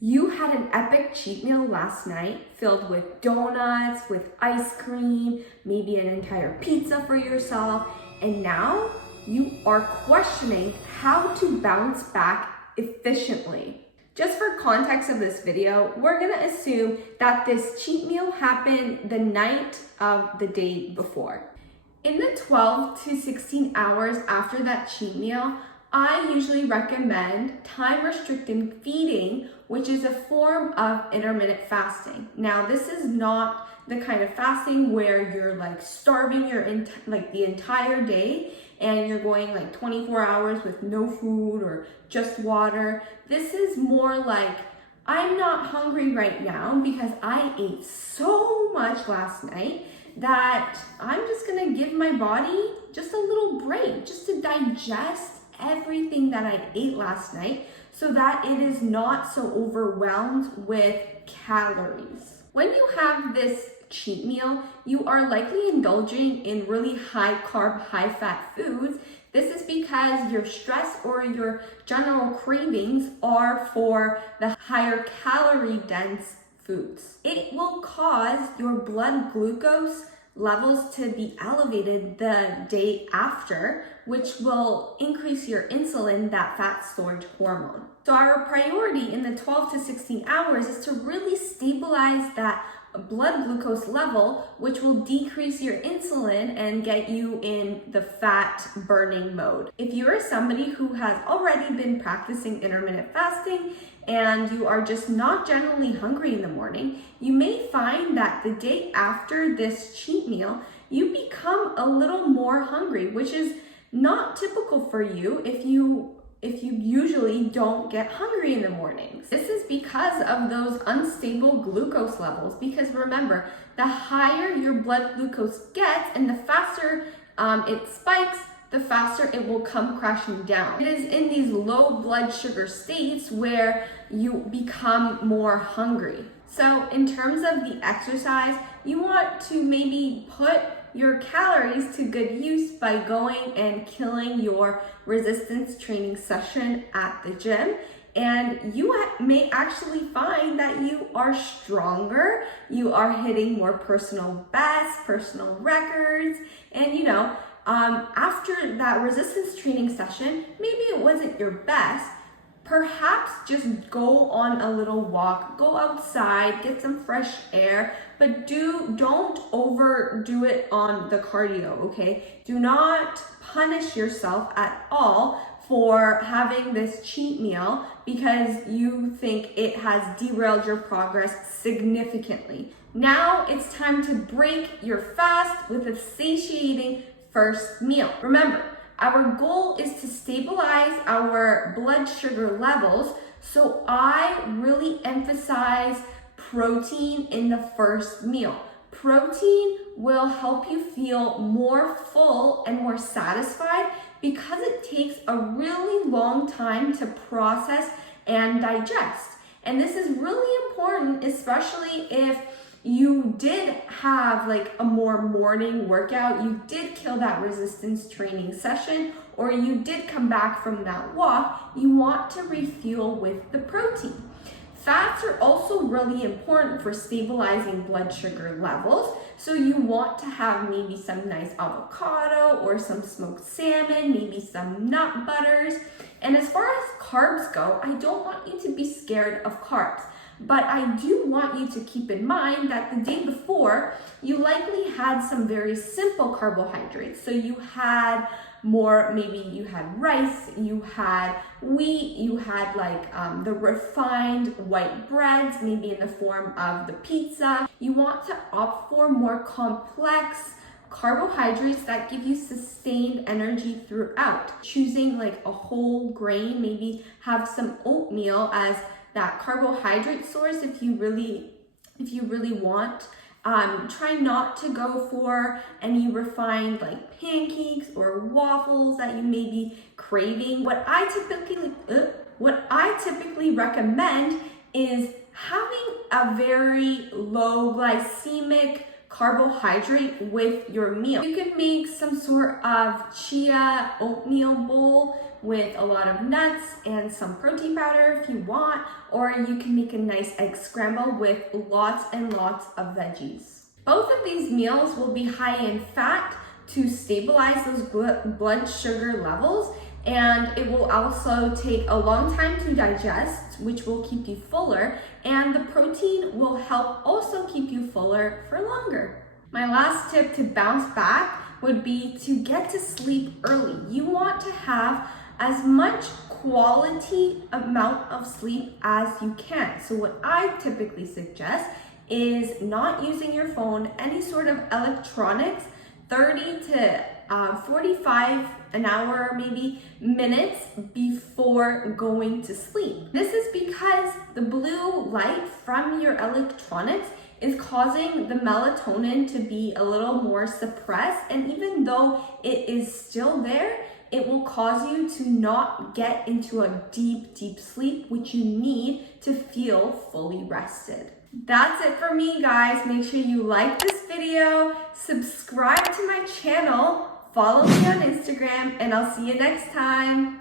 You had an epic cheat meal last night filled with donuts, with ice cream, maybe an entire pizza for yourself, and now you are questioning how to bounce back efficiently. Just for context of this video, we're gonna assume that this cheat meal happened the night of the day before. In the 12 to 16 hours after that cheat meal, I usually recommend time-restricted feeding, which is a form of intermittent fasting. Now, this is not the kind of fasting where you're like starving the entire day and you're going like 24 hours with no food or just water. This is more like, I'm not hungry right now because I ate so much last night that I'm just gonna give my body just a little break just to digest everything that I ate last night so that it is not so overwhelmed with calories. When you have this cheat meal, you are likely indulging in really high carb, high fat foods. This is because your stress or your general cravings are for the higher calorie dense foods. It will cause your blood glucose levels to be elevated the day after, which will increase your insulin, that fat storage hormone. So our priority in the 12 to 16 hours is to really stabilize that blood glucose level, which will decrease your insulin and get you in the fat burning mode. If you are somebody who has already been practicing intermittent fasting and you are just not generally hungry in the morning, you may find that the day after this cheat meal, you become a little more hungry, which is not typical for you if you usually don't get hungry in the mornings. This is because of those unstable glucose levels, because remember, the higher your blood glucose gets and the faster it spikes, the faster it will come crashing down. It is in these low blood sugar states where you become more hungry. So in terms of the exercise, you want to maybe put your calories to good use by going and killing your resistance training session at the gym. And you may actually find that you are stronger, you are hitting more personal bests, personal records, and after that resistance training session, maybe it wasn't your best. Perhaps just go on a little walk, go outside, get some fresh air, but don't overdo it on the cardio, okay? Do not punish yourself at all for having this cheat meal because you think it has derailed your progress significantly. Now it's time to break your fast with a satiating first meal. Remember, our goal is to stabilize our blood sugar levels, so I really emphasize protein in the first meal. Protein will help you feel more full and more satisfied because it takes a really long time to process and digest. And this is really important, especially if you did have like a more morning workout, you did kill that resistance training session, or you did come back from that walk, you want to refuel with the protein. Fats are also really important for stabilizing blood sugar levels. So you want to have maybe some nice avocado or some smoked salmon, maybe some nut butters. And as far as carbs go, I don't want you to be scared of carbs. But I do want you to keep in mind that the day before, you likely had some very simple carbohydrates. So you had maybe you had rice, you had wheat, you had the refined white breads, maybe in the form of the pizza. You want to opt for more complex carbohydrates that give you sustained energy throughout. Choosing like a whole grain, maybe have some oatmeal as that carbohydrate source if you really want. Try not to go for any refined like pancakes or waffles that you may be craving. What I typically recommend is having a very low glycemic carbohydrate with your meal. You can make some sort of chia oatmeal bowl with a lot of nuts and some protein powder if you want, or you can make a nice egg scramble with lots and lots of veggies. Both of these meals will be high in fat to stabilize those blood sugar levels, and it will also take a long time to digest, which will keep you fuller, and the protein will help also keep you fuller for longer. My last tip to bounce back would be to get to sleep early. You want to have as much quality amount of sleep as you can. So what I typically suggest is not using your phone, any sort of electronics, 30 to 45 an hour, maybe minutes before going to sleep. This is because the blue light from your electronics is causing the melatonin to be a little more suppressed, and even though it is still there, it will cause you to not get into a deep sleep, which you need to feel fully rested. That's it for me, guys. Make sure you like this video, subscribe to my channel, follow me on Instagram, and I'll see you next time.